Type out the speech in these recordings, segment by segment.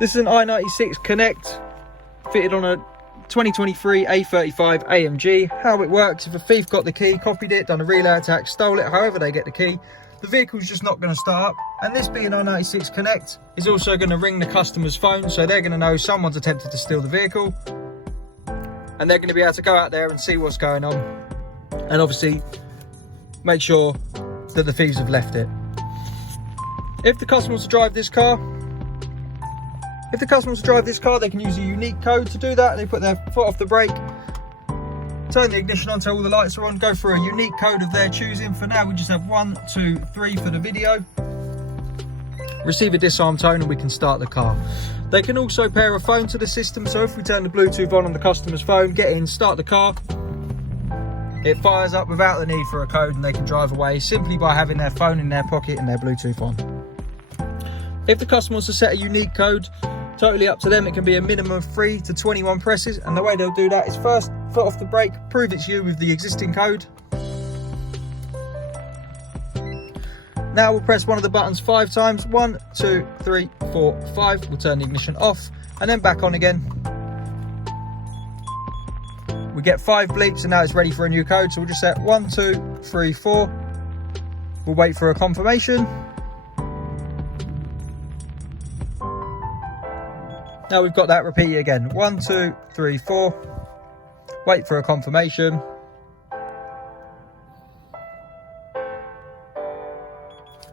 This is an I-96 Connect fitted on a 2023 A35 AMG. How it works, if a thief got the key, copied it, done a relay attack, stole it, however they get the key, the vehicle's just not going to start up. And this being I-96 Connect is also going to ring the customer's phone, so they're going to know someone's attempted to steal the vehicle, and they're going to be able to go out there and see what's going on, and obviously make sure that the thieves have left it. If the customer wants to drive this car, they can use a unique code to do that. They put their foot off the brake, turn the ignition on till all the lights are on, go for a unique code of their choosing. For now, we just have 1, 2, 3 for the video. Receive a disarm tone and we can start the car. They can also pair a phone to the system, so if we turn the Bluetooth on the customer's phone, get in, start the car, it fires up without the need for a code, and they can drive away simply by having their phone in their pocket and their Bluetooth on. If the customer wants to set a unique code, totally up to them. It can be a minimum of 3 to 21 presses, and the way they'll do that is first, foot off the brake, prove it's you with the existing code. Now we'll press one of the buttons 5 times. 1, 2, 3, 4, 5. We'll turn the ignition off and then back on again. We get 5 bleeps and now it's ready for a new code. So we'll just set 1, 2, 3, 4. We'll wait for a confirmation. Now we've got that repeated again. 1, 2, 3, 4. Wait for a confirmation.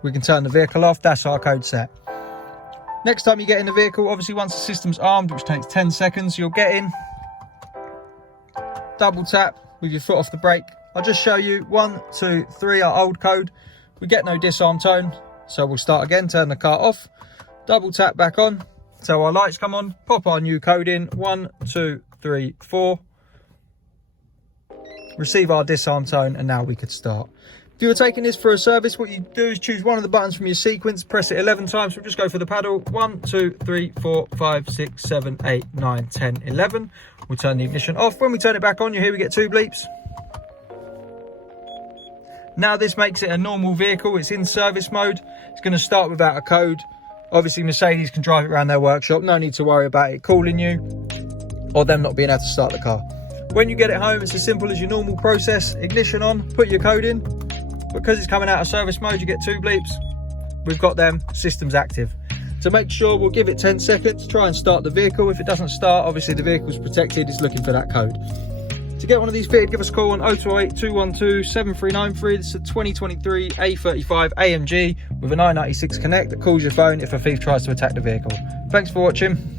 We can turn the vehicle off. That's our code set. Next time you get in the vehicle, obviously once the system's armed, which takes 10 seconds, you'll get in, double tap with your foot off the brake. I'll just show you 1, 2, 3, our old code. We get no disarm tone, so we'll start again, turn the car off, double tap back on, so our lights come on, pop our new code in, 1, 2, 3, 4, receive our disarm tone, and now we could start. If you were taking this for a service, what you do is choose one of the buttons from your sequence, press it 11 times. We'll just go for the paddle. 1, 2, 3, 4, 5, 6, 7, 8, 9, 10, 11. We'll turn the ignition off. When we turn it back on, you'll hear we get 2 bleeps. Now this makes it a normal vehicle. It's in service mode. It's going to start without a code. Obviously Mercedes can drive it around their workshop. No need to worry about it calling you or them not being able to start the car. When you get it home, it's as simple as your normal process. Ignition on, put your code in. Because it's coming out of service mode, you get 2 bleeps. We've got them, system's active. To make sure, we'll give it 10 seconds, try and start the vehicle. If it doesn't start, obviously the vehicle's protected, it's looking for that code. To get one of these fitted, give us a call on 0208 212 7393. This is a 2023 A35 AMG with an I-96 Connect that calls your phone if a thief tries to attack the vehicle. Thanks for watching.